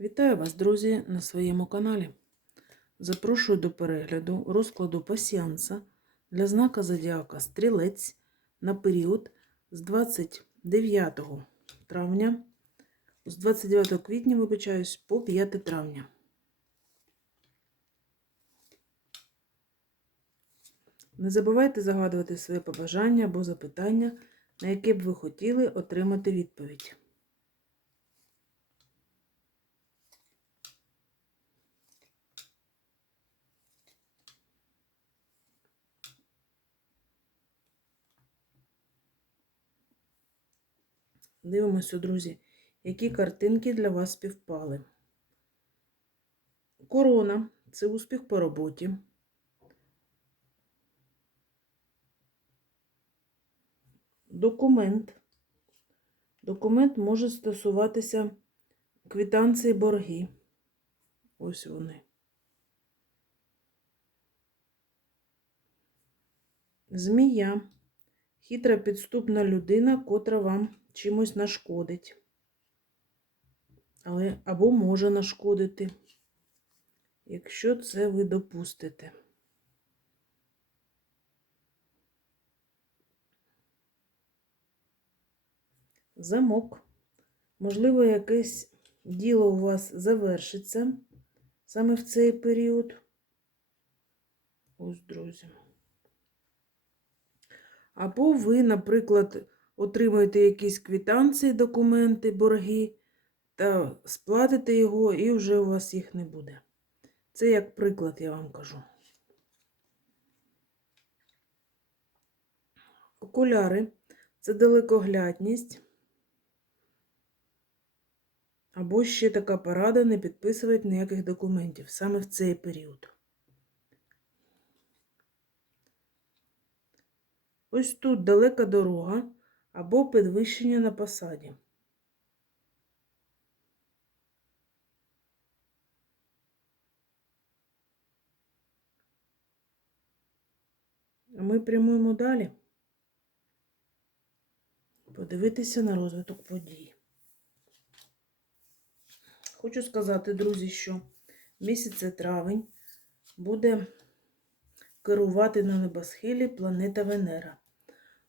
Вітаю вас, друзі, на своєму каналі. Запрошую до перегляду розкладу пасіанса для знака Зодіака Стрілець на період з 29 травня, з 29 квітня, вибачаюсь, по 5 травня. Не забувайте загадувати своє побажання або запитання, на яке б ви хотіли отримати відповідь. Дивимося, друзі, які картинки для вас співпали. Корона це успіх по роботі. Документ. Документ може стосуватися квитанції борги. Ось вони. Змія. Хитра підступна людина, котра вам чимось нашкодить. Але або може нашкодити, якщо це ви допустите. Замок. Можливо, якесь діло у вас завершиться саме в цей період. Ось, друзі. Або ви, наприклад, отримуєте якісь квитанції, документи, борги, та сплатите його, і вже у вас їх не буде. Це як приклад, я вам кажу. Окуляри це далекоглядність. Або ще така порада не підписувати ніяких документів саме в цей період. Ось тут далека дорога або підвищення на посаді. Ми прямуємо далі. Подивитися на розвиток подій. Хочу сказати, друзі, що місяць травень буде керувати на небосхилі планета Венера.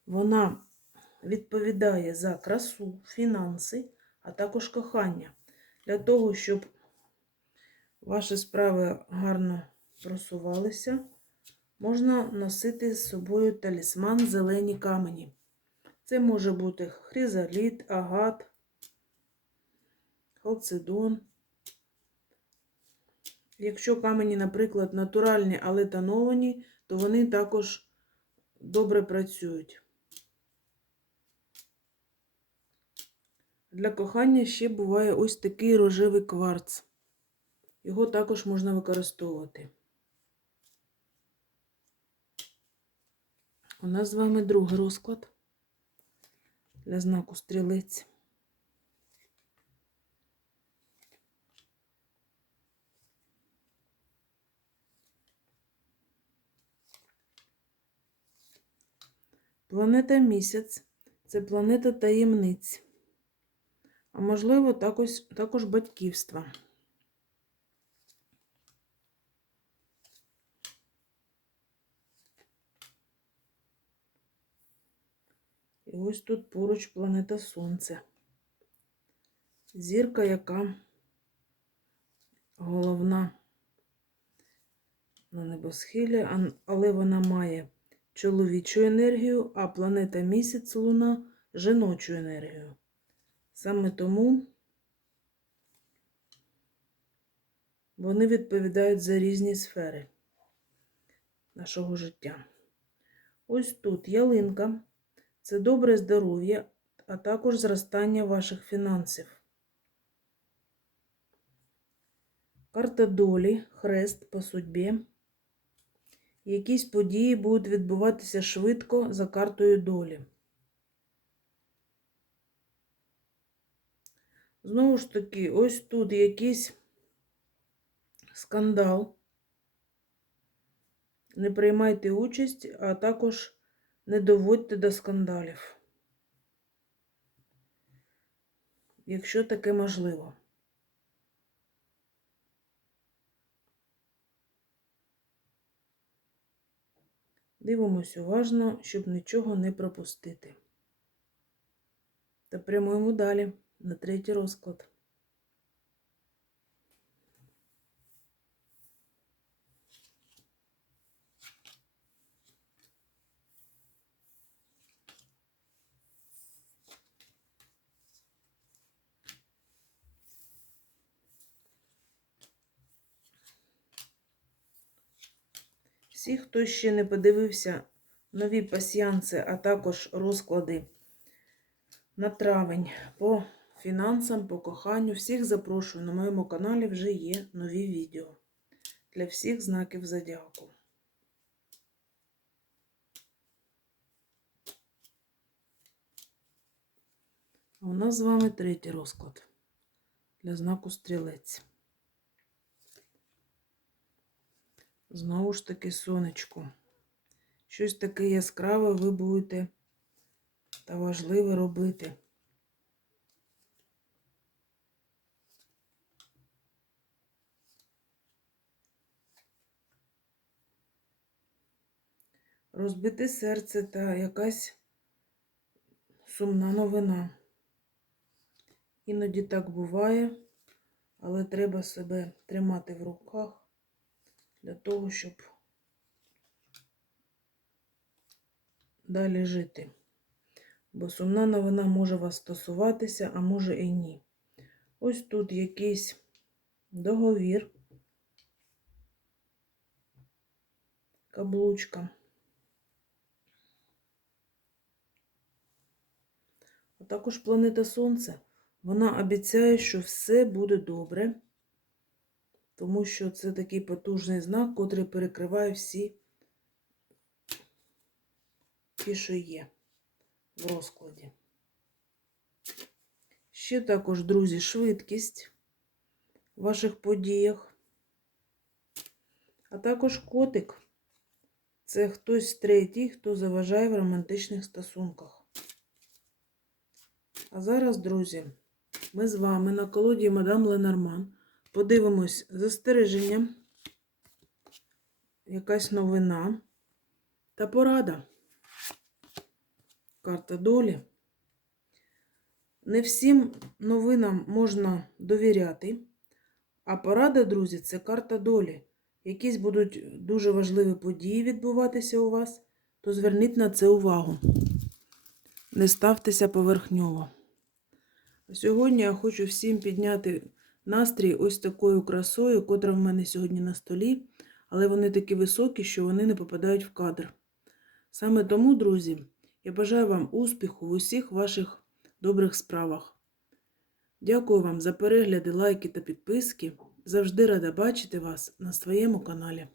Вона відповідає за красу, фінанси, а також кохання. Для того, щоб ваші справи гарно просувалися, можна носити з собою талісман зелені камені. Це може бути хризаліт, агат, халцедон. Якщо камені, наприклад, натуральні, але тоновані, то вони також добре працюють. Для кохання ще буває ось такий рожевий кварц. Його також можна використовувати. У нас з вами другий розклад для знаку стрілець. Планета місяць це планета таємниць, а можливо, також, також батьківства. І ось тут поруч планета Сонце. Зірка, яка головна на небосхилі, але вона має чоловічу енергію, а планета місяць Луна жіночу енергію. Саме тому вони відповідають за різні сфери нашого життя. Ось тут ялинка це добре здоров'я, а також зростання ваших фінансів. Карта долі, хрест по судьбі. Якісь події будуть відбуватися швидко за картою долі. Знову ж таки, ось тут якийсь скандал. Не приймайте участь, а також не доводьте до скандалів, якщо таке можливо. Дивимось уважно, щоб нічого не пропустити. Та прямуємо далі на третій розклад. Всі, хто ще не подивився нові пасіянси, а також розклади на травень по фінансам, по коханню, всіх запрошую. На моєму каналі вже є нові відео для всіх знаків зодіаку. А у нас з вами третій розклад для знаку стрілець. Знову ж таки сонечко. Щось таке яскраве ви будете та важливе робити. Розбите серце та якась сумна новина. Іноді так буває, але треба себе тримати в руках для того, щоб далі жити. Бо сумна новина може вас стосуватися, а може і ні. Ось тут якийсь договір, каблучка. А також планета Сонце. Вона обіцяє, що все буде добре тому що це такий потужний знак, котрий перекриває всі ті, що є в розкладі. Ще також, друзі, швидкість в ваших подіях, а також котик це хтось третій, хто заважає в романтичних стосунках. А зараз, друзі, ми з вами на колоді Мадам Ленорман Подивимось застереження, якась новина та порада. Карта долі. Не всім новинам можна довіряти, а порада, друзі, це карта долі. Якісь будуть дуже важливі події відбуватися у вас, то зверніть на це увагу. Не ставтеся поверхньово. Сьогодні я хочу всім підняти настрій ось такою красою, котра в мене сьогодні на столі, але вони такі високі, що вони не попадають в кадр. Саме тому, друзі, я бажаю вам успіху в усіх ваших добрих справах. Дякую вам за перегляди, лайки та підписки. Завжди рада бачити вас на своєму каналі.